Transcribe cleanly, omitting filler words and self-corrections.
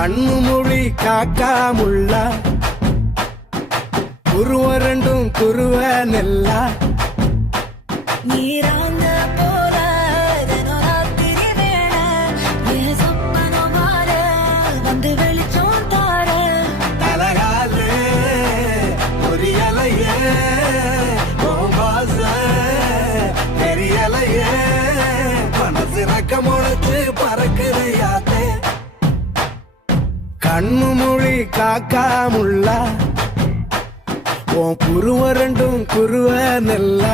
கண்ணு மொழி காக்காமுள்ள குருவரண்டும் குருவ நெல்லா நீராங்க போல ராத்திரி வேள என் சொப்பனோ மாற வந்து வெளிச்சம் தார தலகாலே பொரியலையே ஓம்பாச தெரியலையே மனசு ரக்க முளைச்சு பறக்குதையாத்தே கண்ணு மொழி காக்காமுள்ள உன் குருவ ரெண்டும் குருவ நெல்லா